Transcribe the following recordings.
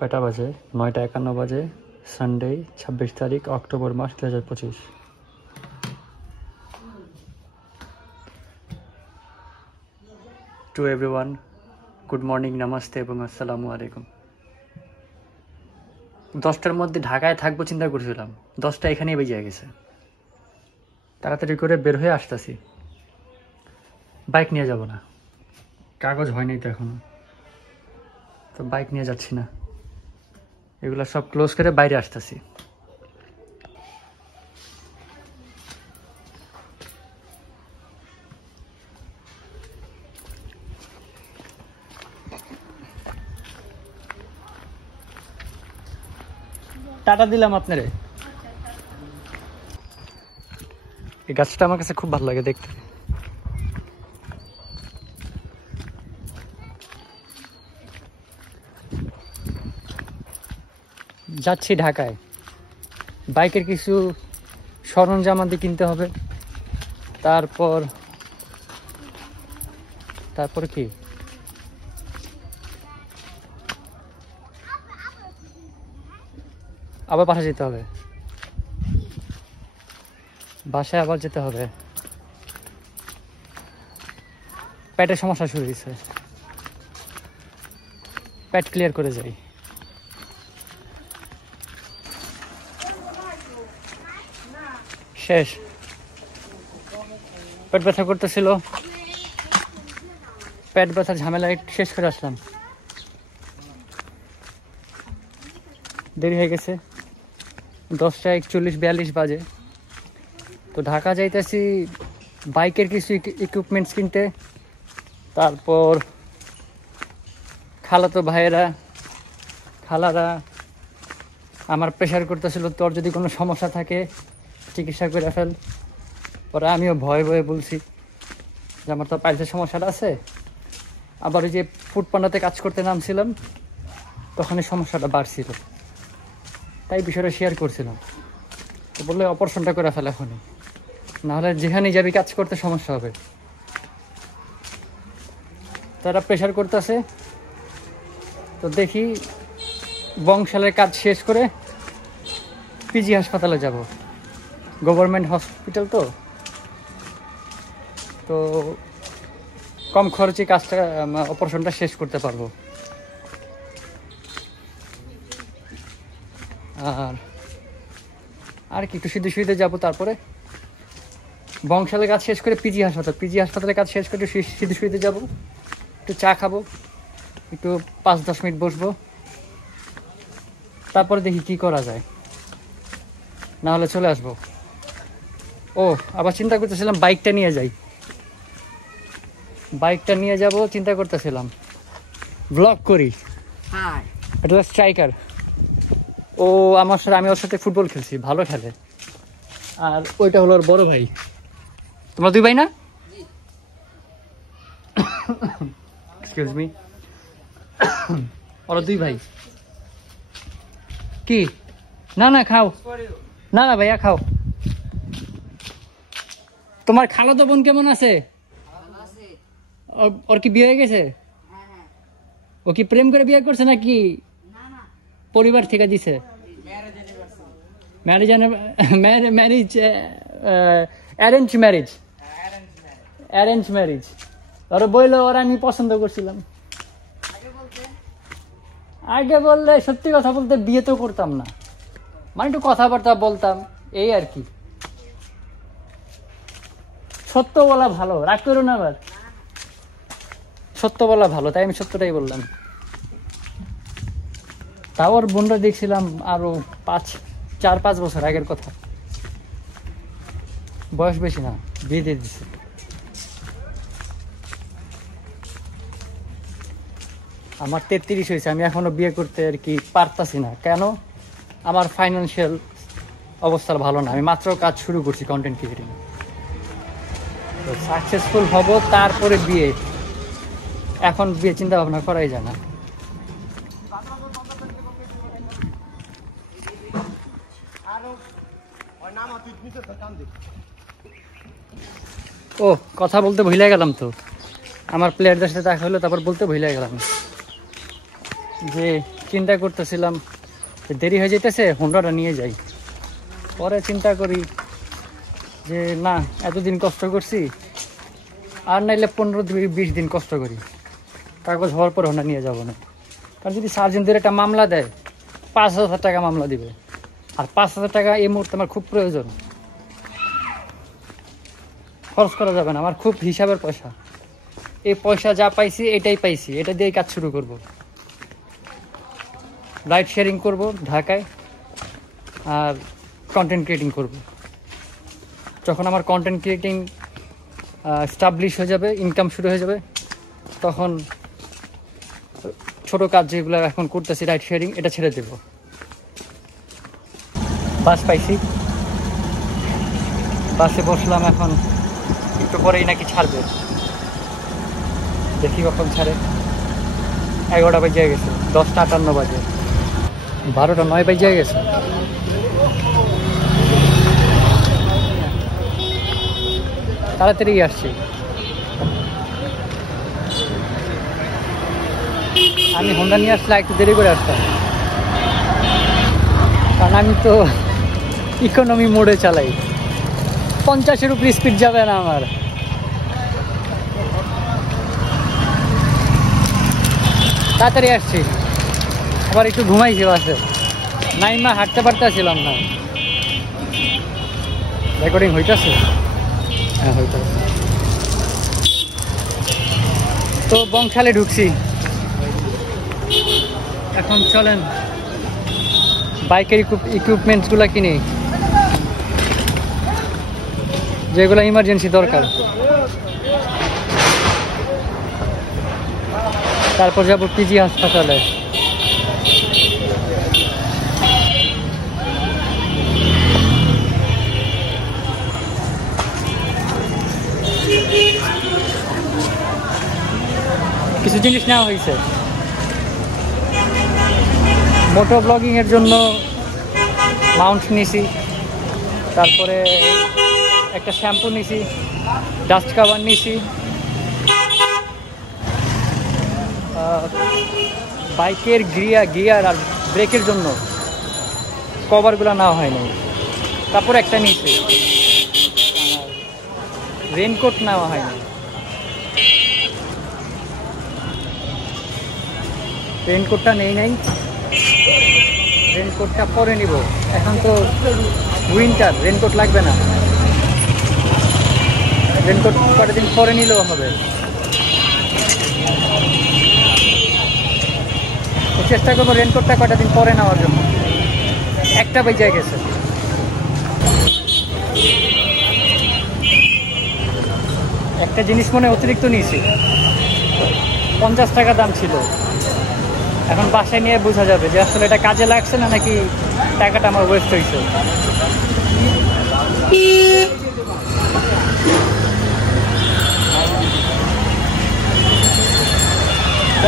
কয়টা বাজে? 9:51 বাজে, সানডে 26 তারিখ অক্টোবর মাস 2025। To everyone, good morning, namaste এবং আসসালামু আলাইকুম। 10টার মধ্যে ঢাকায় থাকবো চিন্তা করছিলাম, 10টা এখানেই বেজে গেছে। তাড়াতাড়ি করে বের হয়ে আসতেছি। বাইক নিয়ে যাব না, কাগজ হয়নি তো এখনো, তো বাইক নিয়ে যাচ্ছি না। এগুলো সব ক্লোজ করে বাইরে আসতেছি। টাটা দিলাম আপনারে। এই গাছটা আমার কাছে খুব ভালো লাগে দেখতে। যাচ্ছি ঢাকায়, বাইকের কিছু সরঞ্জাম আমাদের কিনতে হবে। তারপর কি আবার বাসায় যেতে হবে, বাসায় আবার যেতে হবে। পেটের সমস্যা শুরু হয়েছে, পেট ক্লিয়ার করে যাই। শেষ, পেট ব্যথা করতেছিল, পেট ব্যথার ঝামেলা শেষ করে আসলাম। দেরি হয়ে গেছে, 10:41-42 বাজে। তো ঢাকা যাইতেছি বাইকের কিছু ইকুইপমেন্টস কিনতে। তারপর খালাতো ভাইয়েরা খালারা আমার প্রেশার করতেছিল, তোর যদি কোনো সমস্যা থাকে চিকিৎসা করে ফেল। পরে আমিও ভয়ে ভয়ে বলছি যে আমার তো পাইলসের সমস্যাটা আছে। আবার ওই যে ফুড পান্ডাতে কাজ করতে নামছিলাম, তখন এই সমস্যাটা বাড়ছিল, তাই বিষয়টা শেয়ার করছিলাম। তো বললে অপারেশনটা করে ফেলে এখনই, নাহলে যেখানেই যাবি কাজ করতে সমস্যা হবে। তারা প্রেশার করতেছে, তো দেখি বংশালের কাজ শেষ করে পিজি হাসপাতালে যাব, গভর্নমেন্ট হসপিটাল। তো কম খরচে কাজটা অপারেশনটা শেষ করতে পারবো। আর কি একটু সিদ্ধে যাবো, তারপরে বংশালের কাজ শেষ করে পিজি হাসপাতালের কাজ শেষ করে সিদ্ধে যাবো, একটু চা খাবো, একটু 5-10 মিনিট বসবো, তারপরে দেখি কি করা যায়, না হলে চলে আসবো। ও আবার চিন্তা করতেছিলাম বাইকটা নিয়ে যাই, বাইকটা নিয়ে যাব চিন্তা করতেছিলাম, ব্লগ করি। এটা স্ট্রাইকার, ও আমার সাথে, আমি ওর সাথে ফুটবল খেলছি, ভালো খেলে। আর ওইটা হলো ওর বড় ভাই। তোমরা দুই ভাই না? এক্সকিউজ মি, ওরা দুই ভাই। কি না না খাও, না না ভাইয়া খাও। তোমার খালাতো বোন কেমন আছে? ওর কি বিয়ে হয়ে গেছে? ও কি প্রেম করে বিয়ে করছে নাকি পরিবার থেকে দিছে? Marriage arrange marriage. ওরা বললো ওরা আমি পছন্দ করছিলাম। আগে বললে সত্যি কথা বলতে বিয়ে তো করতাম না, মানে একটু কথাবার্তা বলতাম, এই আর কি। সত্য বলা ভালো, রাগ করো না আবার। সত্য বলা ভালো, তাই আমি সত্যটাই বললাম। তাও ওর বোনটা দেখছিলাম আরো 4-5 বছর আগের কথা, বয়স বেশি না, বিয়ে দিয়ে দিচ্ছে। আমার 33 হয়েছে, আমি এখনো বিয়ে করতে আর কি পারতাছি না। কেন? আমার ফাইন্যান্সিয়াল অবস্থা ভালো না, আমি মাত্র কাজ শুরু করছি কন্টেন্ট ক্রিয়েটিং। তো সাকসেসফুল হব তারপরে বিয়ে, এখন বিয়ে চিন্তা ভাবনা করাই যায় না। ও কথা বলতে ভুলে গেলাম তো, আমার প্লেয়ারদের সাথে দেখা হলো, তারপর বলতে ভুলে গেলাম। যে চিন্তা করতেছিলাম দেরি হয়ে যেতেছে, হোন্ডাটা নিয়ে যাই। পরে চিন্তা করি যে না, এতদিন কষ্ট করছি, আর নাইলে 15-20 দিন কষ্ট করি, কাগজ হওয়ার পর হোন্ডা নিয়ে যাবো না। কারণ যদি সার্জেন্টদের একটা মামলা দেয়, 5,000 টাকা মামলা দিবে, আর 5,000 টাকা এই মুহূর্তে আমার খুব প্রয়োজন, খরচ করা যাবে না। আমার খুব হিসাবের পয়সা, এই পয়সা যা পাইছি এটাই পাইছি, এটা দিয়েই কাজ শুরু করব। রাইড শেয়ারিং করব ঢাকায়, আর কন্টেন্ট ক্রিয়েটিং করব। যখন আমার কন্টেন্ট ক্রিয়েটিং স্টাবলিশ হয়ে যাবে, ইনকাম শুরু হয়ে যাবে, তখন ছোট কাজ যেগুলো এখন করতেছি রাইড শেয়ারিং, এটা ছেড়ে দেব। বাস পাইছি, বাসে বসলাম, এখন একটু পরেই নাকি ছাড়বে, দেখি কখন ছাড়ে। 11টা বাজে গেছে, 10টা 58 বাজে, 12টা 9 বাজে গেছে। তাড়াতাড়ি আসছি। আমি হোন্ডা নিয়ে আসলে একটু দেরি করে আসতাম, কারণ আমি তো ইকোনমি মোডে চালাই, 50-এর উপরে স্পিড যাবে না আমার। তাড়াতাড়ি আসছি, আবার একটু ঘুমাইছি বাসে, নাইমা হাঁটতে পারতেছিলাম না। রেকর্ডিং হইতেছে? হ্যাঁ হইতেছে। তো বংশালে ঢুকছি, এখন চলেন বাইকের ইকুইপমেন্টসগুলো কিনি, যেগুলো ইমার্জেন্সি দরকার। তারপর যাবো পিজি হাসপাতালে। কিছু জিনিস নেওয়া হয়েছে মোটো ব্লগিং এর জন্য, মাউন্ট নিছি, তারপরে একটা শ্যাম্পু নিছি, ডাস্ট কাভার নিছি, বাইকের গিয়ার আর ব্রেকের জন্য কভারগুলো নেওয়া হয়নি, তারপর একটা নিছি, রেনকোট নেওয়া হয়নি, রেনকোটটা নেই নাই, রেনকোটটা পরে নিব, এখন তো উইন্টার, রেনকোট লাগবে না, রেনকোট কটা দিন পরে নিলেও হবে। চেষ্টা করবো রেনকোটটা কটা দিন পরে নেওয়ার জন্য। 1টা বেজে গেছে। একটা জিনিস মনে অতিরিক্ত নিয়েছি, 50 টাকা দাম ছিল, এখন বাসায় নিয়ে বোঝা যাবে যে আসলে এটা কাজে লাগছে না নাকি টাকাটা আমার ওয়েস্ট হয়েছে।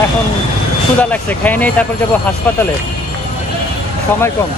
এখন ক্ষুধা লাগছে, খেয়ে নেই, তারপর যাবো হাসপাতালে, সময় কম।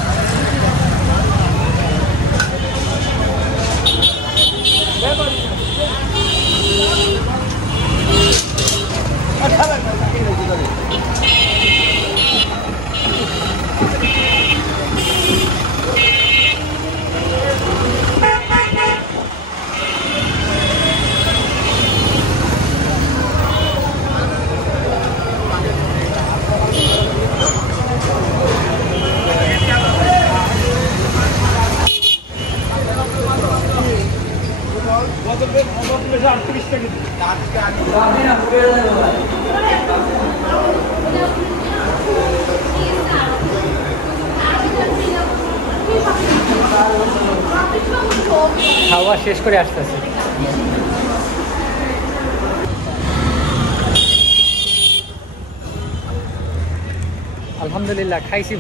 খাওয়া শেষ করে আসতেছে। আলহামদুলিল্লাহ খাইছি,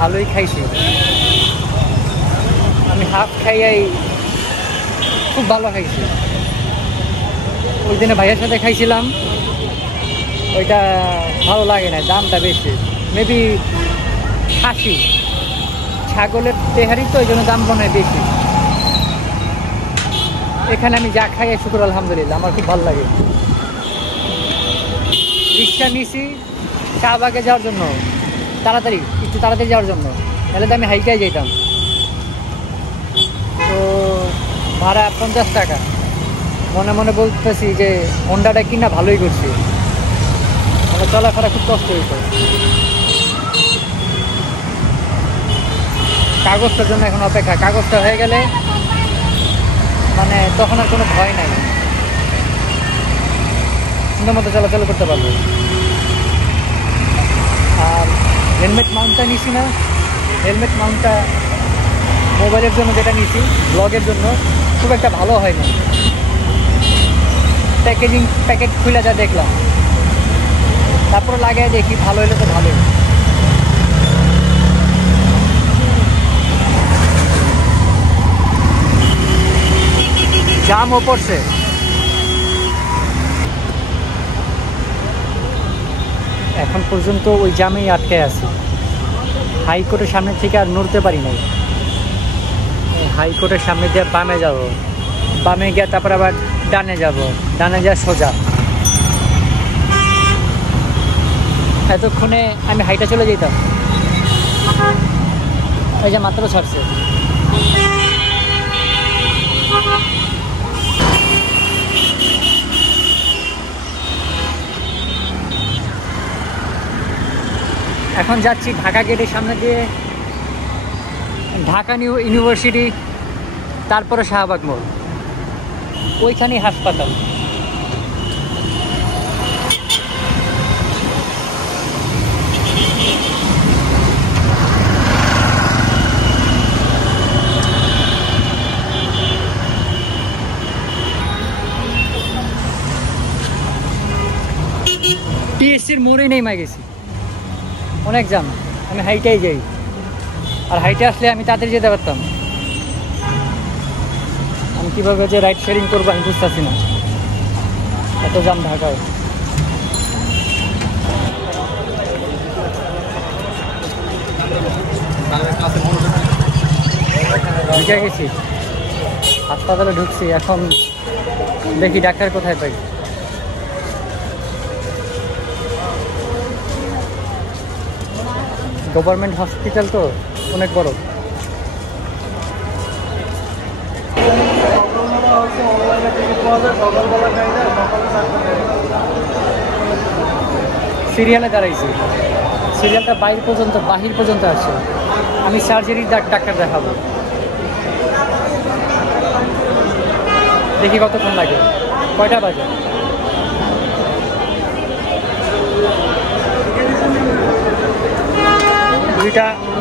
ভালোই খাইছি। আমি হাফ খাইয়াই খুব ভালো খাইছি। ওই দিনে ভাইয়ের সাথে খাইছিলাম, ওইটা ভালো লাগে না, দামটা বেশি, মেবি খাসি ছাগলের তেহারি তো, ওই জন্য দাম মনে হয় বেশি। এখানে আমি যা খাই শুকর আলহামদুলিল্লাহ, আমার খুব ভালো লাগে। রিক্সা নিছি শাহবাগে যাওয়ার জন্য, একটু তাড়াতাড়ি যাওয়ার জন্য, তাহলে তো আমি হাইকাই যেতাম। তো ভাড়া 50 টাকা। মনে মনে বলতেছি যে হোন্ডাটা কিনা ভালোই করছি, মানে চলাফেরা খুব কষ্ট হইতো। কাগজটার জন্য এখন অপেক্ষা, কাগজটা হয়ে গেলে মানে তখন আর কোনো ভয় নাই, সুন্দর মতো চলাচল করতে পারবো। আর হেলমেট মাউন্টটা নিছি না, হেলমেট মাউন্টটা মোবাইলের জন্য যেটা নিছি ব্লগের জন্য খুব একটা ভালো হয়নি। প্যাকেট খুলে যা দেখলাম, তারপর লাগাই দেখি ভালো হলে তো ভালোই। জামও পড়ছে। এখন পর্যন্ত ওই জামেই আটকে আছি। হাইকোর্টের সামনে থেকে আর নড়তে পারি নাই। হাইকোর্টের সামনে দিয়ে বামে যাব, বামে গিয়ে তারপর আবার ডানে যাব, ডানে যা সোজা। এতক্ষণে আমি হাইটা চলে যেতাম। এই যে মাত্র ছাড়ছে। এখন যাচ্ছি ঢাকা গেটের সামনে দিয়ে, ঢাকা ইউনিভার্সিটি, তারপরে শাহবাগ মোড়, ওইখানেই হাসপাতাল। টিএসসির মোড়েই নেমে গেছি, অনেক জাম। আমি হাইটাই যাই, আর হাইটে আসলে আমি তাড়াতাড়ি যেতে পারতাম। আমি কীভাবে যে রাইড শেয়ারিং করবো আমি বুঝতেছি না, এত জাম ঢাকায়। ঢুকে গেছি, হাসপাতালে ঢুকছি। এখন দেখি ডাক্তার কোথায় পাই। গভর্নমেন্ট হসপিটাল তো অনেক বড়। সিরিয়ালে দাঁড়াইছি, সিরিয়ালটা বাহির পর্যন্ত আসছে। আমি সার্জারির ডাক্তার দেখাবো, দেখি কতক্ষণ লাগে। কয়টা বাজে?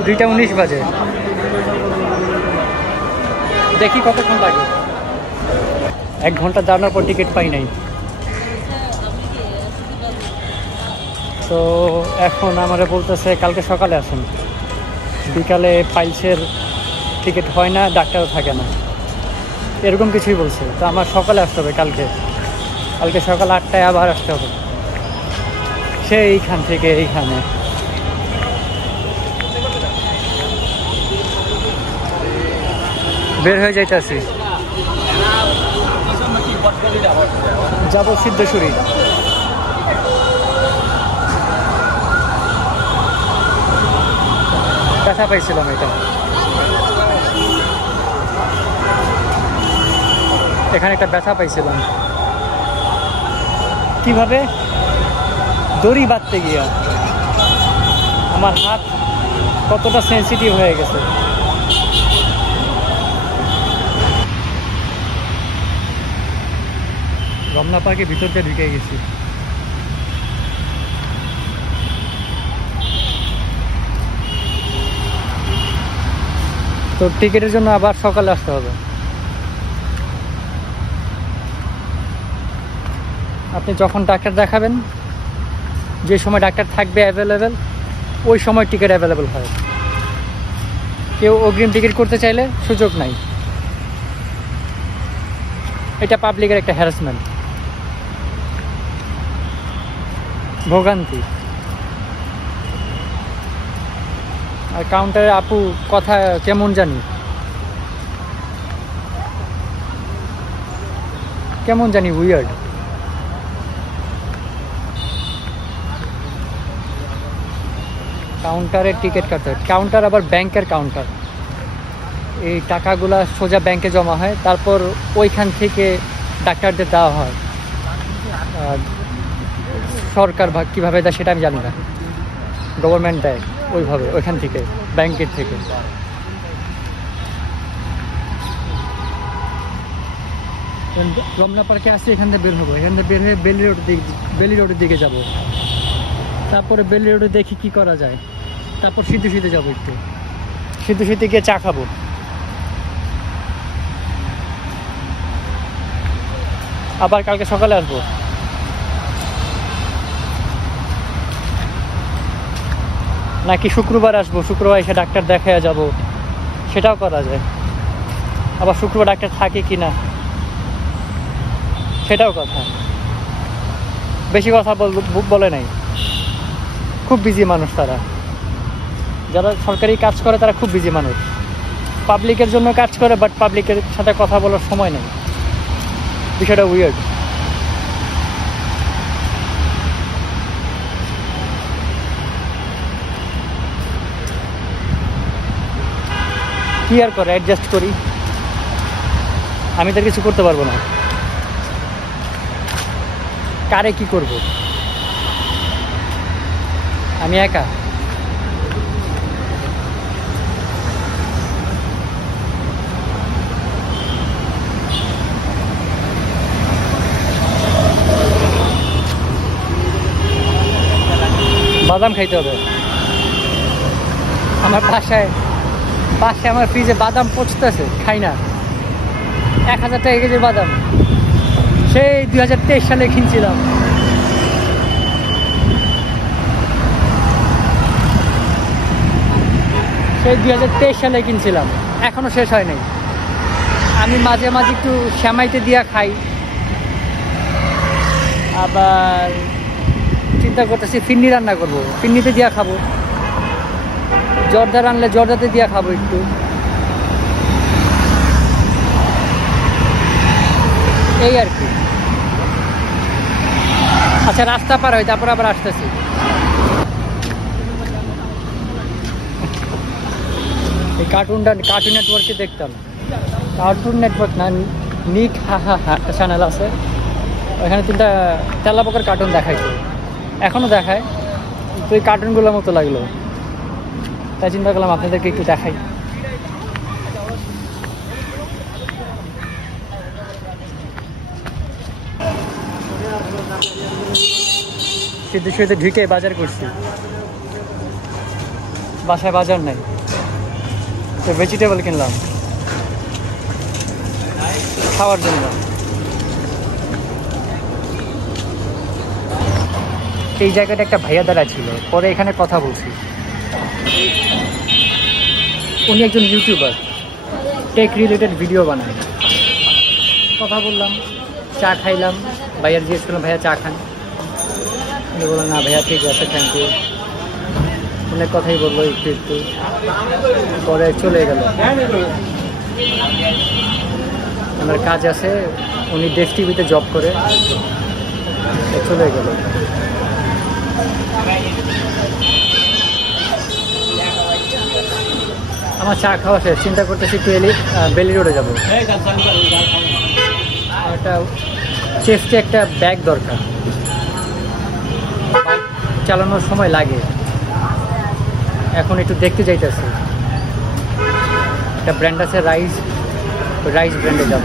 2:19 বাজে। দেখি কতক্ষণ লাগে। 1 ঘন্টা দাঁড়ানোর পর টিকিট পাই নাই। তো এখন আমারে বলতেছে কালকে সকালে আসুন, বিকালে পাইলসের টিকিট হয় না, ডাক্তারও থাকে না, এরকম কিছুই বলছে। তো আমার সকালে আসতে হবে, কালকে সকাল 8টায় আবার আসতে হবে, সেইখান থেকে এইখানে। বের হয়ে যাইতেছি, যাব সিদ্ধেশ্বরী। ব্যথা পাইছিলাম, এখানে একটা ব্যথা পাইছিলাম। কিভাবে? দড়ি বাঁধতে গিয়া আমার হাত কতটা সেন্সিটিভ হয়ে গেছে। রমনা পার্কের ভিতর দিয়ে ঢুকে গেছি। তো টিকিটের জন্য আবার সকালে আসতে হবে। আপনি যখন ডাক্তার দেখাবেন, যে সময় ডাক্তার থাকবে অ্যাভেলেবেল, ওই সময় টিকিট অ্যাভেলেবেল হয়। কেউ অগ্রিম টিকিট করতে চাইলে সুযোগ নাই। এটা পাবলিকের একটা হ্যারাসমেন্ট, ভোগান্তি। আর কাউন্টারে আপু কথা কেমন জানি উইয়ার্ড। কাউন্টারে টিকিট কাটতে হয়, কাউন্টার আবার ব্যাংকের কাউন্টার। এই টাকাগুলা সোজা ব্যাংকে জমা হয়, তারপর ওইখান থেকে ডাক্তারদের দেওয়া হয়। সরকার ভাগ কীভাবে দেয় সেটা আমি জানি না, গভর্নমেন্ট দেয় ওইভাবে ওইখান থেকে, ব্যাংকের থেকে। রমনা পার্কে আসছি, এখান থেকে বের হবো, এখান থেকে বের হয়ে বেলি রোডের দিকে যাব। তারপরে বেলি রোডে দেখি কি করা যায়, তারপর সিদ্ধে যাবো, একটু সিদ্ধে গিয়ে চা খাবো। আবার কালকে সকালে আসবো। নাকি শুক্রবার আসবো, শুক্রবার এসে ডাক্তার দেখায় যাব, সেটাও করা যায়। আবার শুক্রবার ডাক্তার থাকে কি না সেটাও কথা। বেশি কথা বলে নাই, খুব বিজি মানুষ তারা, যারা সরকারি কাজ করে তারা খুব বিজি মানুষ। পাবলিকের জন্য কাজ করে, বাট পাবলিকের সাথে কথা বলার সময় নেই, বিষয়টা উইয়ার্ড। কি আর করে, অ্যাডজাস্ট করি, আমি তো কিছু করতে পারবো না। কারে কি করব, আমি একা। বাদাম খাইতে হবে। আমার পাশে আমার ফ্রিজে বাদাম পচতেছে, খাই না। 1000 টাকা কেজির বাদাম, সেই 2023 সালে কিনছিলাম। সেই 2023 সালে কিনছিলাম, এখনো শেষ হয় নাই। আমি মাঝে মাঝে একটু শ্যামাইতে দিয়া খাই, আবার চিন্তা করতেছি ফিন্নি রান্না করবো, ফিন্নিতে দিয়া খাবো। জর্দা রানলে জর্দাতে দিয়া খাবো একটু। এই আর কি। আচ্ছা, রাস্তা পার হয়, তারপর আবার আসতেছি। এই কার্টুন নেটওয়ার্কে দেখতাম, কার্টুন নেটওয়ার্ক না, নিক চ্যানেল আছে, ওখানে 3টা তেলাপোকার কার্টুন দেখাইছে, এখনো দেখায়। তো এই কার্টুনগুলোর মতো লাগলো, তাই চিন্তা করলাম আপনাদেরকে একটু দেখাই। সিদ্ধে ঢুকে বাজার করছি, বাসায় বাজার নাই, তো ভেজিটেবল কিনলাম খাওয়ার জন্য। এই জায়গাটা একটা ভাইয়া দ্বারা ছিল, পরে এখানে কথা বলছি। উনি একজন ইউটিউবার, টেক রিলেটেড ভিডিও বানায়। কথা বললাম, চা খাইলাম, ভাইয়ার জিজ্ঞেস করলাম ভাইয়া চা খান, উনি বললাম না ভাইয়া ঠিক আছে, থ্যাংক ইউ। অনেক কথাই বললো একটু, পরে চলে গেল। আমার কাজ আছে, উনি দেশ টিভিতে জব করে, চলে গেল। আমার চা খাওয়া শেষ, চিন্তা করতেছি একটু বেলি রোডে যাবো। একটা চেস্টে একটা ব্যাগ দরকার, চালানোর সময় লাগে। এখন একটু দেখতে যাইতেছি, একটা ব্র্যান্ড আছে রাইস ব্র্যান্ডে যাব।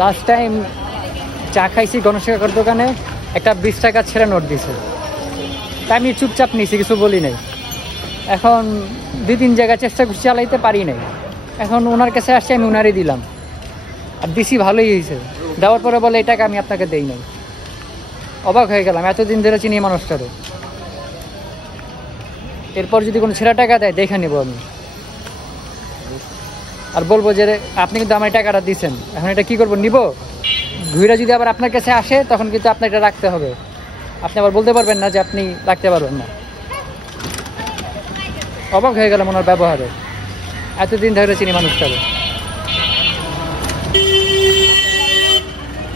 লাস্ট টাইম চা খাইছি গণশেখর দোকানে, একটা 20 টাকা ছেড়ে নোট দিছে, তাই আমি চুপচাপ নিছি, কিছু বলি নাই। এখন 2-3 জায়গায় চেষ্টা করছি, চালাইতে পারি নাই। এখন ওনার কাছে আসছে, আমি ওনারই দিলাম, আর দিছি, ভালোই হয়েছে। দেওয়ার পরে বলে এই টাকা আমি আপনাকে দেই নাই। অবাক হয়ে গেলাম, এতদিন ধরে চিনি মানুষটারে। এরপর যদি কোনো ছেঁড়া টাকা দেয় দেখে নিব আমি, আর বলবো যে আপনি কিন্তু আমার টাকাটা দিচ্ছেন, এখন এটা কি করবো, নিব। ঘুরে যদি আবার আপনার কাছে আসে, তখন কিন্তু আপনার এটা রাখতে হবে। আপনি আবার বলতে পারবেন না যে আপনি রাখতে পারবেন না। অবাক হয়ে গেলাম ওনার ব্যবহারে, এতদিন ধরে চিনি মানুষটারে।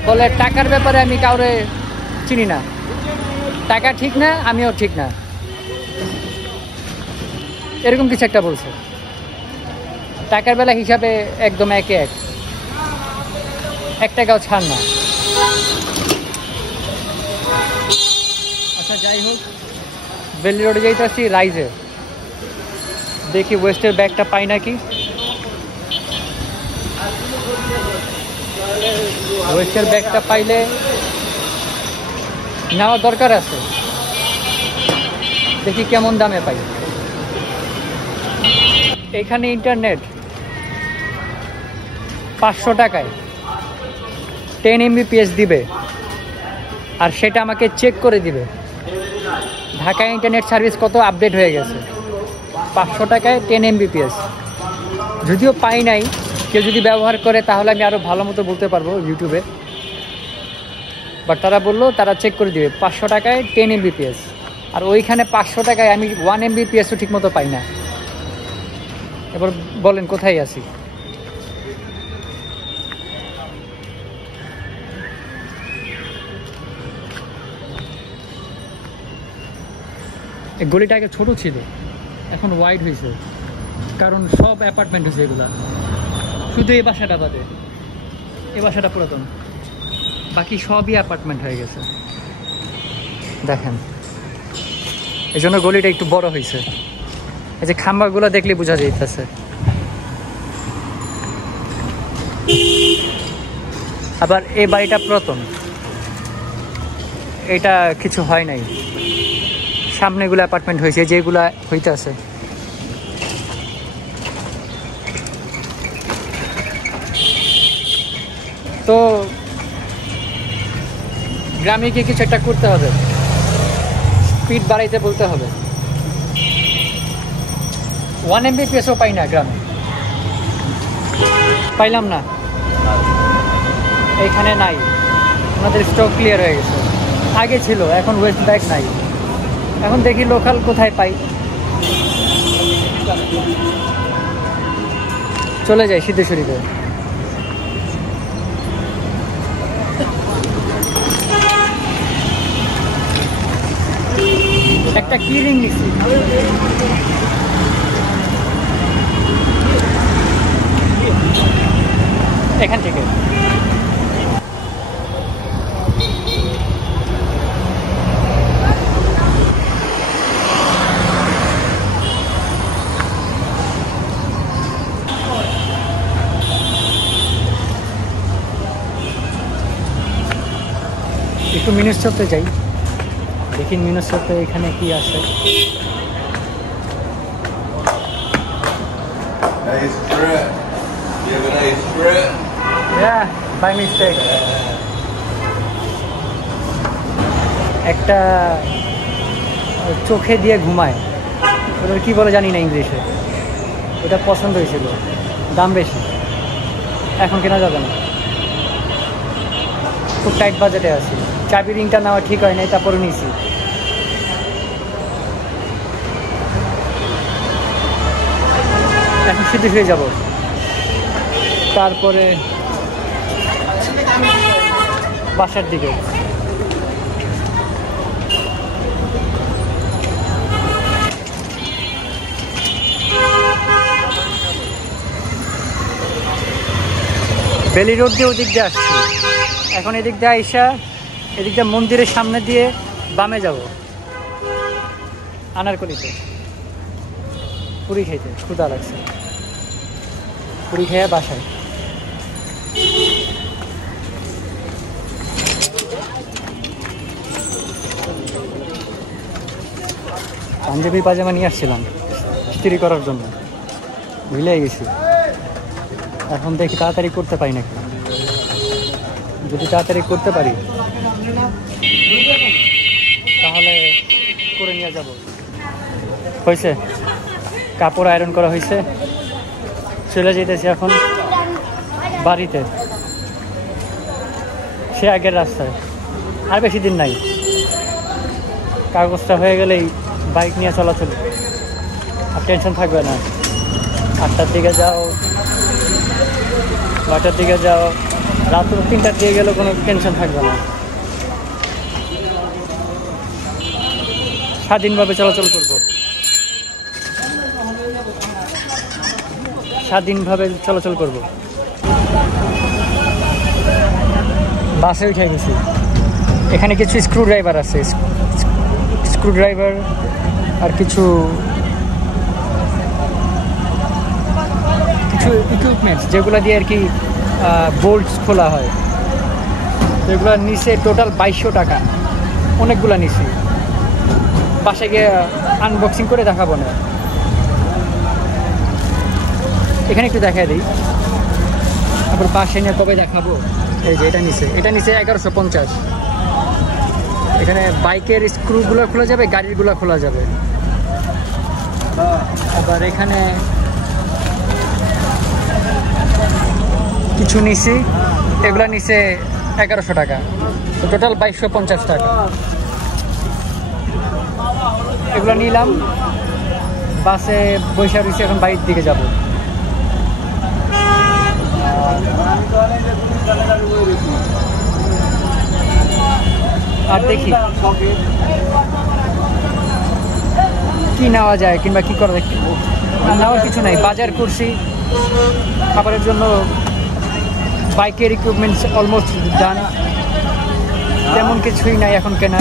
বলে টাকার ব্যাপারে আমি কাউরে চিনি না, টাকা ঠিক না, আমিও ঠিক না। এরকম কিছু একটা বলছে। টাকার বেলা হিসাবে একদম একে এক টাকাও ছাড় না। আচ্ছা যাই হোক, বেলি রোডে যাইতেছি রাইজে, দেখি ওয়েস্টের ব্যাগটা পাই নাকি। ওয়েস্টের ব্যাগটা পাইলে নেওয়ার দরকার আছে, দেখি কেমন দামে পাই। এখানে ইন্টারনেট 500 টাকায় 10 Mbps দিবে, আর সেটা আমাকে চেক করে দিবে ঢাকায় ইন্টারনেট সার্ভিস কত আপডেট হয়ে গেছে। 500 টাকায় 10 Mbps। যদিও পাই নাই, কেউ যদি ব্যবহার করে তাহলে আমি আরও ভালো মতো বলতে পারবো ইউটিউবে, বাট তারা বললো তারা চেক করে দিবে 500 টাকায় 10 Mbps। আর ওইখানে 500 টাকায় আমি 1 Mbpsও ঠিক মতো পাই না। এবার বলেন কোথায় আছি। গলিটা আগে ছোট ছিল, এখন ওয়াইড হয়েছে, কারণ সব অ্যাপার্টমেন্ট হয়েছে এগুলা। শুধু এই বাসাটা বাদে, এই বাসাটা পুরাতন, বাকি সবই অ্যাপার্টমেন্ট হয়ে গেছে। দেখেন, এই জন্য গলিটা একটু বড় হয়েছে। এই যে খাম্বাগুলো দেখলে বোঝা যাইতেছে। আবার এই বাড়িটা পুরাতন, এটা কিছু হয় নাই, সামনে এগুলো অ্যাপার্টমেন্ট হয়েছে, যেগুলা হইতে আছে। তো গ্রামে গিয়ে কিছু একটা করতে হবে, স্পিড বাড়াইতে বলতে হবে। 1 Mbpsও পাই না গ্রামে, পাইলাম না, এইখানে নাই, আমাদের স্টক ক্লিয়ার হয়ে গেছে। আগে ছিল, এখন ওয়েস্ট ব্যাগ নাই। এখন দেখি লোকাল কোথায় পাই, চলে যাই সিদ্ধেশ্বরীতে। একটা কি রিং নিচ্ছি, এখান থেকে। একটু মিনিট চলতে যাই, দেখি মিনিট চলতে এখানে কি আছে। বাই মিস্টেক একটা চোখে দিয়ে ঘুমায়, ওটা কি বলে জানি না ইংলিশে, ওটা পছন্দ হয়েছিল, দাম বেশি, এখন কেনা যাবে না, খুব টাইট বাজেটে আছে। চাবি রিংটা নেওয়া ঠিক হয় নাই, তারপরে নিয়েছি। এখন সিদ্ধি হয়ে যাব, তারপরে বাসার দিকে। বেলি রোড দিয়ে ওদিক দিয়ে আসছি, এখন এদিক দিয়ে আইসা এদিক দিয়ে মন্দিরের সামনে দিয়ে বামে যাব আনারকলিতে পুরি খাইতে। ক্ষুধা লাগছে, পুরি খেয়ে বাসায়। পাঞ্জাবি পাজামা নিয়ে আসছিলাম ইস্ত্রি করার জন্য, ভুলে গেছি। এখন দেখি তাড়াতাড়ি করতে পারি নাকি, যদি তাড়াতাড়ি করতে পারি তাহলে করে নিয়ে যাব। হয়েছে, কাপড় আয়রন করা হয়েছে, চলে যেতেছি এখন বাড়িতে, সে আগের রাস্তায়। আর বেশি দিন নাই, কাগজটা হয়ে গেলেই বাইক নিয়ে চলাচল, আর টেনশন থাকবে না। 8টার দিকে যাও, 9টার দিকে যাও, রাত 3টার দিকে গেলেও কোনো টেনশন থাকবে না, স্বাধীনভাবে চলাচল করবো। স্বাধীনভাবে চলাচল করব। বাসে উঠে গেছি। এখানে কিছু স্ক্রু ড্রাইভার আছে, স্ক্রু ড্রাইভার আর কিছু কিছু ইকুইপমেন্টস যেগুলো দিয়ে আর কি বোল্টস খোলা হয়, যেগুলো নিচে টোটাল 2200 টাকা। অনেকগুলো নিছি, বাসায় গিয়ে আনবক্সিং করে দেখাবো না। এখানে একটু দেখাই দিই, তারপর বাসায় নিয়ে কবে দেখাবো। এই যে এটা নিচে 1150। এখানে বাইকের স্ক্রুগুলো খোলা যাবে, গাড়িরগুলো খোলা যাবে। আবার এখানে কিছু নিছি, এগুলো নিচে 1100 টাকা, তো টোটাল 2250 টাকা। এগুলো নিলাম, বাসে বৈশা রয়েছে, এখন বাড়ির দিকে যাব। আর দেখি কি নেওয়া যায় কিংবা কি করা যায়। নেওয়ার কিছু নাই, বাজার করছি খাবারের জন্য। বাইকের ইকুইপমেন্টস অলমোস্ট ডান, তেমন কিছুই নাই এখন কেনা।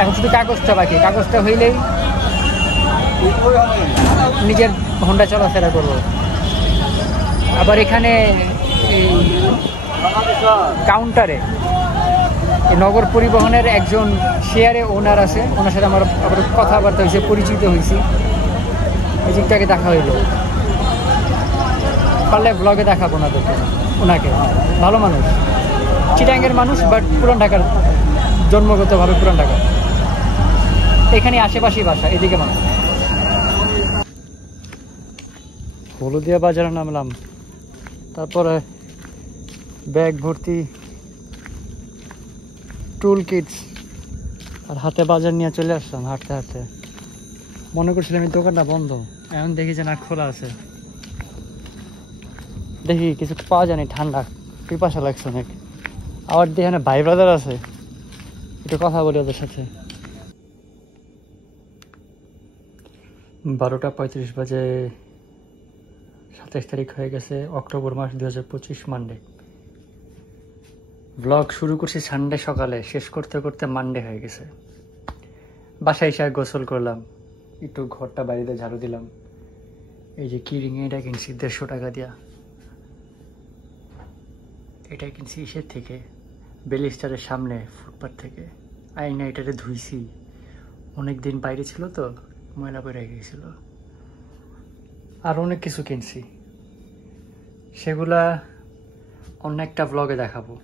এখন শুধু কাগজটা বাকি, কাগজটা হইলেই নিজের হোন্ডা চলাফেরা করবো। আবার এখানে এই কাউন্টারে নগর পরিবহনের একজন শেয়ারে ওনার আছে, ওনার সাথে আমার আবার কথাবার্তা হয়েছে, পরিচিত হয়েছি। এই জিনিসটাকে দেখা হইলো, পারলে ব্লগে দেখাবো ওনাকে। ভালো মানুষ, চিটাঙ্গের মানুষ, বাট পুরান ঢাকার, জন্মগতভাবে পুরান ঢাকা। এখানে আশেপাশেই বাসা, এদিকে মানুষ। হলুদিয়া বাজারে নামলাম, তারপরে ব্যাগ ভর্তি টুল কিটস আর হাতে বাজার নিয়ে চলে আসলাম হাঁটতে হাঁটতে। মনে করছিলাম এই দোকানটা বন্ধ, এখন দেখি যে না, খোলা আছে। দেখি কিছু পাওয়া যায়নি, ঠান্ডা পিপাসা লাগছে অনেক। আবার দেখি এখানে ভাই ব্রাদার আছে, একটু কথা বলি ওদের সাথে। 12:35 বাজে, 27 তারিখ হয়ে গেছে, অক্টোবর মাস 2025, মানডে। ব্লগ শুরু করছি সানডে সকালে, শেষ করতে করতে মানডে হয়ে গেছে। বাসায় এসে গোসল করলাম, একটু ঘরটা বাড়িতে ঝাড়ু দিলাম। এই যে কিরিং, এটা কিনছি 150 টাকা দিয়া। এটা কিনছি ইসের থেকে, বেলিস্টারের সামনে ফুটপাথ থেকে। আইনা এটারে ধুইছি, অনেক দিন বাইরে ছিল তো, ময়লা পড়ে গিয়েছিল। আর অনেক কিছু কিনছি, সেগুলা অন্য একটা ব্লগে দেখাবো।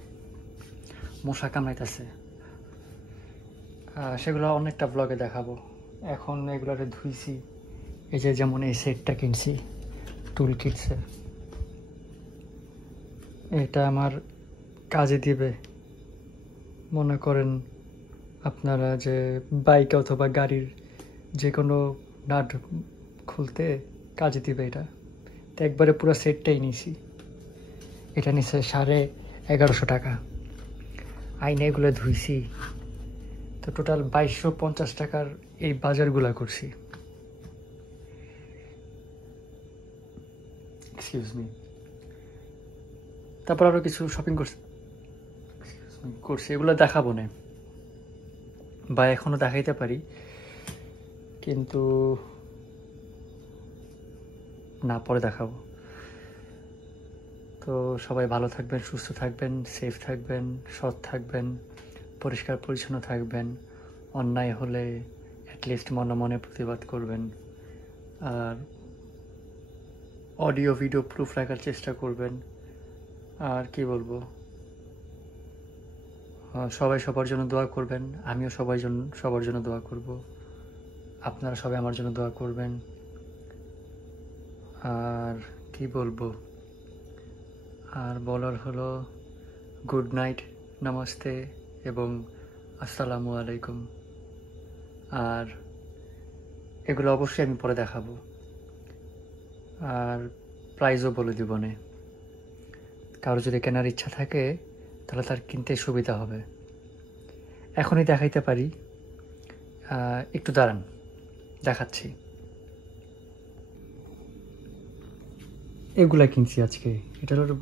মশা কামড়াইতেছে, সেগুলো অনেকটা ব্লগে দেখাবো। এখন এগুলারে ধুইছি। এই যে যেমন এই সেটটা কিনছি টুল কিটসের, এটা আমার কাজে দিবে। মনে করেন আপনারা যে বাইক অথবা গাড়ির যে কোনো নাট খুলতে কাজে দিবে এটা। তো একবারে পুরো সেটটাই নিছি। এটা নিচ্ছে 1150 টাকা। আইনা এগুলো ধুইছি, তো টোটাল 2250 টাকার এই বাজারগুলা করছি। Excuse me. তারপর আরও কিছু শপিং করছি, এগুলো দেখাবো না, বা এখনও দেখাইতে পারি, কিন্তু না, পরে দেখাবো। তো সবাই ভালো থাকবেন, সুস্থ থাকবেন, সেফ থাকবেন, সৎ থাকবেন, পরিষ্কার পরিচ্ছন্ন থাকবেন। অন্যায় হলে অ্যাটলিস্ট মনে মনে প্রতিবাদ করবেন। আর অডিও ভিডিও প্রুফ রাখার চেষ্টা করবেন। আর কি বলবো, সবাই সবার জন্য দোয়া করবেন। আমিও সবার জন্য দোয়া করব। আপনারা সবাই আমার জন্য দোয়া করবেন। আর কি বলবো, আর বলার হলো গুড নাইট, নমস্তে এবং আসসালামু আলাইকুম। আর এগুলো অবশ্যই আমি পরে দেখাবো, আর প্রাইজও বলে দিব না। কারো যদি কেনার ইচ্ছা থাকে তাহলে তার কিনতে সুবিধা হবে। এখনই দেখাইতে পারি, একটু দাঁড়ান, দেখাচ্ছি। এগুলা কিনছি আজকে। এটা হলো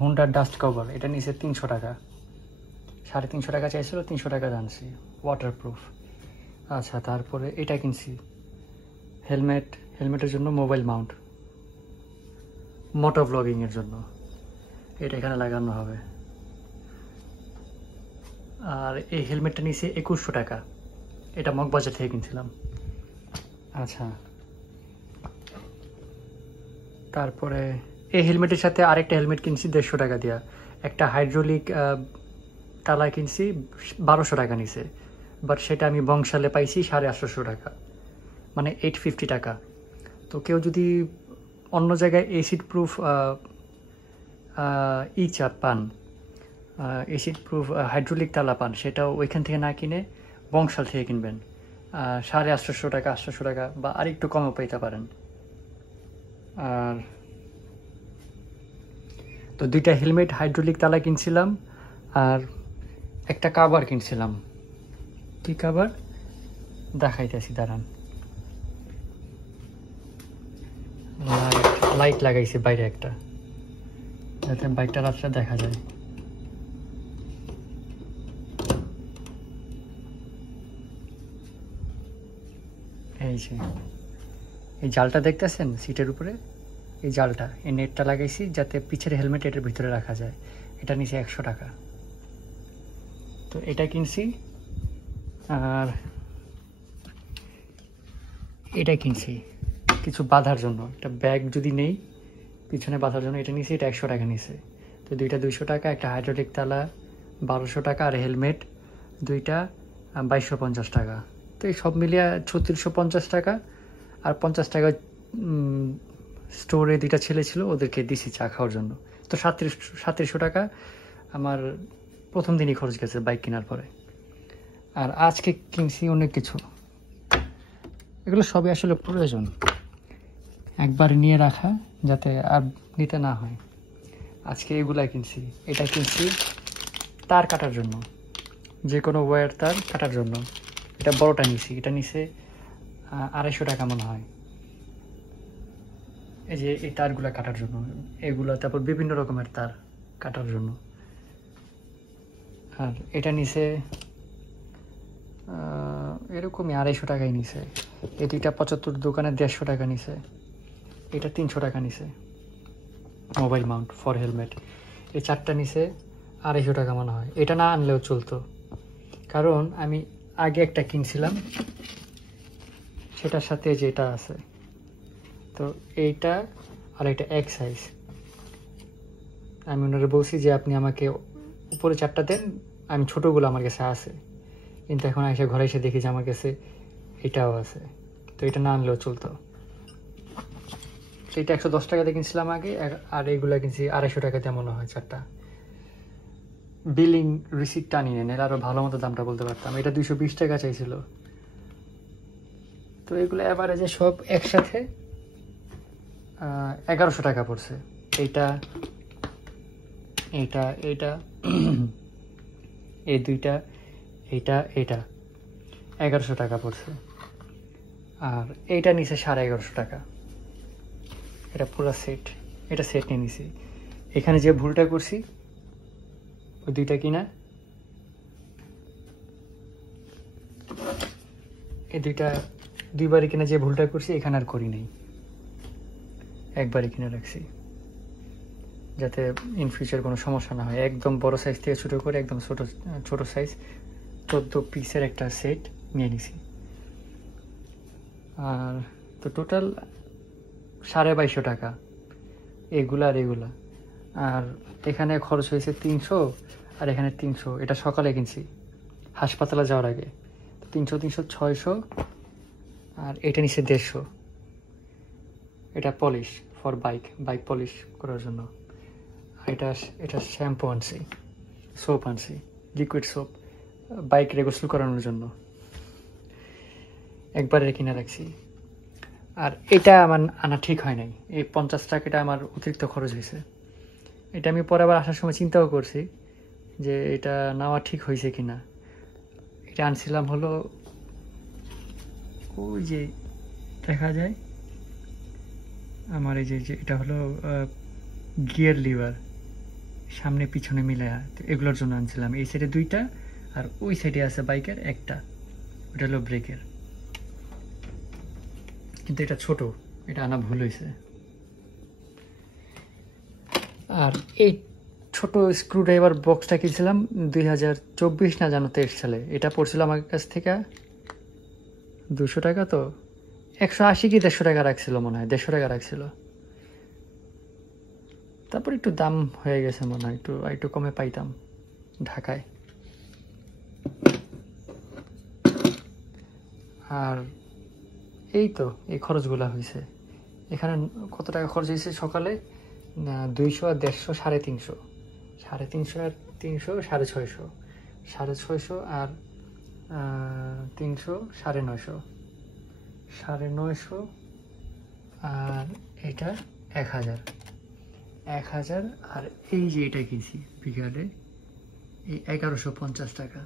হোন্ডার ডাস্ট কভার, এটা নিচে 300 টাকা, 350 টাকা চাইছিল, 300 টাকা জানছি, ওয়াটারপ্রুফ। আচ্ছা, তারপরে এটা কিনছি হেলমেটের জন্য মোবাইল মাউন্ট, মোটো ব্লগিংয়ের জন্য, এটা এখানে লাগানো হবে। আর এই হেলমেটটা নিচে 2100 টাকা, এটা মগবাজার থেকে কিনছিলাম। আচ্ছা, তারপরে এই হেলমেটের সাথে আরেকটা হেলমেট কিনছি 150 টাকা দিয়া, একটা হাইড্রোলিক তালা কিনছি 1200 টাকা নিছে, বাট সেটা আমি বংশালে পাইছি 850 টাকা, মানে 850 টাকা। তো কেউ যদি অন্য জায়গায় এসিড প্রুফ চাপ পান, এসিড প্রুফ হাইড্রোলিক তালা পান, সেটাও ওইখান থেকে না কিনে বংশাল থেকে কিনবেন, 850 টাকা, 800 টাকা বা আরেকটু কমও পাইতে পারেন। আর তো 2টা হেলমেট হাইড্রোলিক তালা কিনছিলাম, আর একটা কাভার কিনছিলাম। কি কাভার দেখাইতেছি, দাঁড়ান। লাইট লাগাইছি বাইরে একটা, যাতে বাইকটা রাত্রে দেখা যায়। এই যে এই জালটা দেখতেছেন সিটের উপরে, এই জালটা, এই নেটটা লাগাইছি যাতে পিছের হেলমেট এটার ভিতরে রাখা যায়। এটা নিচে 100 টাকা। তো এটা কিনছি। আর এটা কিনছি কিছু বাঁধার জন্য, একটা ব্যাগ যদি নেই পিছনে বাঁধার জন্য, এটা নিয়েছি, এটা 100 টাকা নিছে। তো 2টা 200 টাকা, একটা হাইড্রোলিক তালা 1200 টাকা, আর হেলমেট 2টা 2250 টাকা। তো এই সব মিলিয়ে 3650 টাকা। আর 50 টাকা স্টোরে 2টা ছেলে ছিল, ওদেরকে দিছি চা খাওয়ার জন্য। তো 3700 টাকা আমার প্রথম দিনই খরচ গেছে বাইক কেনার পরে। আর আজকে কিনছি অনেক কিছু, এগুলো সবই আসলে প্রয়োজন, একবার নিয়ে রাখা যাতে আর নিতে না হয়। আজকে এগুলা কিনছি। এটা কিনছি তার কাটার জন্য, যে কোনো ওয়্যার তার কাটার জন্য। এটা বড়টা নিছি, এটা নিচে 250 টাকা মনে হয়। এই যে এই তারগুলা কাটার জন্য এগুলো, তারপর বিভিন্ন রকমের তার কাটার জন্য। আর এটা নিচে এরকমই 250 টাকাই নিছে। এই 2টা 75 দোকানে 150 টাকা নিছে। এটা 300 টাকা নিছে, মোবাইল মাউন্ট ফর হেলমেট। এই 4টা নিছে 250 টাকা মনে হয়। এটা না আনলেও চলতো, কারণ আমি আগে একটা কিনছিলাম, সেটার সাথে যেটা আছে। তো এইটা আর এটা এক সাইজ। আমি ওনারা বলছি যে আপনি আমাকে উপরে 4টা দেন, আমি ছোটোগুলো আমার কাছে আছে, কিন্তু এখন এসে ঘরে এসে দেখি যে আমার কাছে এটাও আছে। তো এটা না আনলেও চলতো। সেইটা 110 টাকাতে কিনছিলাম আগে, আর এইগুলো কিনছি 250 টাকাতে মনে হয় 4টা। বিলিং রিসিপ্টটা নিয়ে নেন, আরও ভালো মতো দামটা বলতে পারতাম। এটা 220 টাকা চাইছিল। তো এগুলো অ্যাভারেজে সব একসাথে 1100 টাকা পড়ছে। এইটা এইটা এইটা এই 2টা, এইটা 1100 টাকা পড়ছে। আর এইটা নিচে 1150 টাকা। এটা পুরো সেট, এটা সেট নিয়ে নিছি। এখানে যে ভুলটা করছি ওই 2টা কিনা, এই 2টা 2বারই কিনা যে ভুলটা করছি, এখানে আর করি নাই, একবারই কিনে রাখছি যাতে ইন ফিউচার কোনো সমস্যা না হয়। একদম বড় সাইজ থেকে ছোটো করে একদম ছোটো সাইজ 14 পিসের একটা সেট নিয়ে নিছি। আর তো টোটাল 2250 টাকা এগুলা আর এগুলা। আর এখানে খরচ হয়েছে 300, আর এখানে 300। এটা সকালে কিনছি হাসপাতালে যাওয়ার আগে। 300 300 600, আর এটা নিচে 150। এটা পলিশ ফর বাইক পলিশ করার জন্য। এটা শ্যাম্পু আনছি, সোপ আনছি, লিকুইড সোপ, বাইক গোসল করানোর জন্য একবারে কিনে রাখছি। আর এটা আমার আনা ঠিক হয় নাই, এই 50 টাকাটা আমার অতিরিক্ত খরচ হয়েছে। এটা আমি পরে আবার আসার সময় চিন্তাও করছি যে এটা নেওয়া ঠিক হয়েছে কি না। এটা আনছিলাম হলো ওই যে দেখা যায় আমার এই যে এটা হলো গিয়ার লিভার, সামনে পিছনে মিলে, এগুলোর জন্য আনছিলাম। এই সাইডে 2টা আর ওই সাইডে আছে বাইকের একটা, ওটা হলো ব্রেকের। কিন্তু এটা ছোট, এটা আনা ভুল হয়েছে। আর এই ছোট স্ক্রুড্রাইভার বক্সটা কিনছিলাম 2024 না জানো 23 সালে। এটা পড়ছিল আমার কাছ থেকে 200 টাকা, তো 180 কি 150 টাকা রাখছিল মনে হয়, 150 টাকা রাখছিল। তারপর একটু দাম হয়ে গেছে মনে হয়, একটু কমে পাইতাম ঢাকায়। আর এই তো এই খরচগুলা হয়েছে। এখানে কত টাকা খরচ হয়েছে সকালে? 200 আর 150, 350, 350 আর 300, 650, 650 আর 300, 950, 950 আর এটা 1000, আর এই যে এটা কিনছি বিকালে এই 1150 টাকা,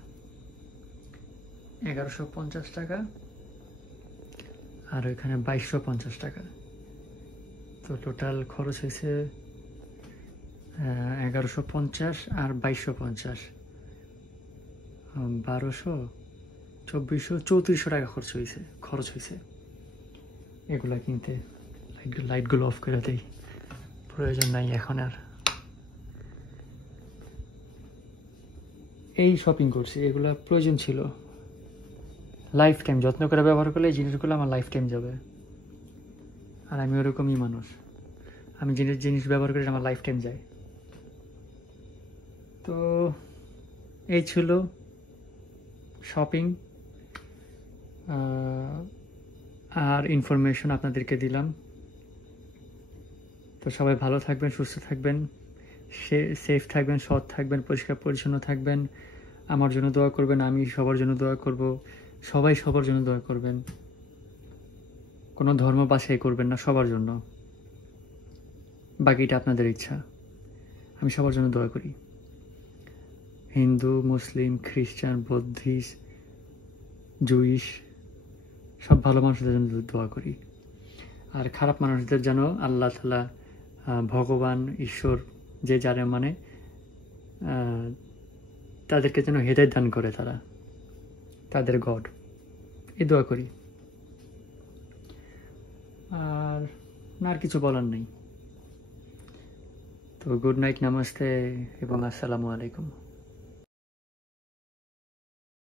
1150 টাকা, আর ওইখানে 2250 টাকা। তো টোটাল খরচ হয়েছে 1150 আর 2250, 1200, 2400, 3400 টাকা খরচ হয়েছে এগুলা কিনতে। লাইটগুলো অফ করে দেই, প্রয়োজন নাই এখন আর। এই শপিং করছি, এগুলা প্রয়োজন ছিল। লাইফ টাইম যত্ন করে ব্যবহার করলে এই জিনিসগুলো আমার লাইফ টাইম যাবে। আর আমি ওরকমই মানুষ, আমি জিনিস ব্যবহার করে আমার লাইফ টাইম যায়। তো এই ছিল শপিং আর ইনফরমেশন আপনাদেরকে দিলাম। তো সবাই ভালো থাকবেন, সুস্থ থাকবেন, সেফ থাকবেন, সৎ থাকবেন, পরিষ্কার পরিচ্ছন্ন থাকবেন। আমার জন্য দোয়া করবেন, আমি সবার জন্য দোয়া করব, সবাই সবার জন্য দোয়া করবেন। কোনো ধর্ম বাছাই করবেন না, সবার জন্য, বাকিটা আপনাদের ইচ্ছা। আমি সবার জন্য দোয়া করি, হিন্দু, মুসলিম, খ্রিস্টান, বৌদ্ধিস্ট, জুইশ, সব ভালো মানুষদের জন্য দোয়া করি। আর খারাপ মানুষদের যেন আল্লাহ তাআলা, ভগবান, ঈশ্বর, যে যারা মানে তাদেরকে যেন হেদায়েত দান করে, তাদের গড, এই দোয়া করি। আর কিছু বলার নেই। তো গুড নাইট, নমস্তে এবং আসসালামু আলাইকুম।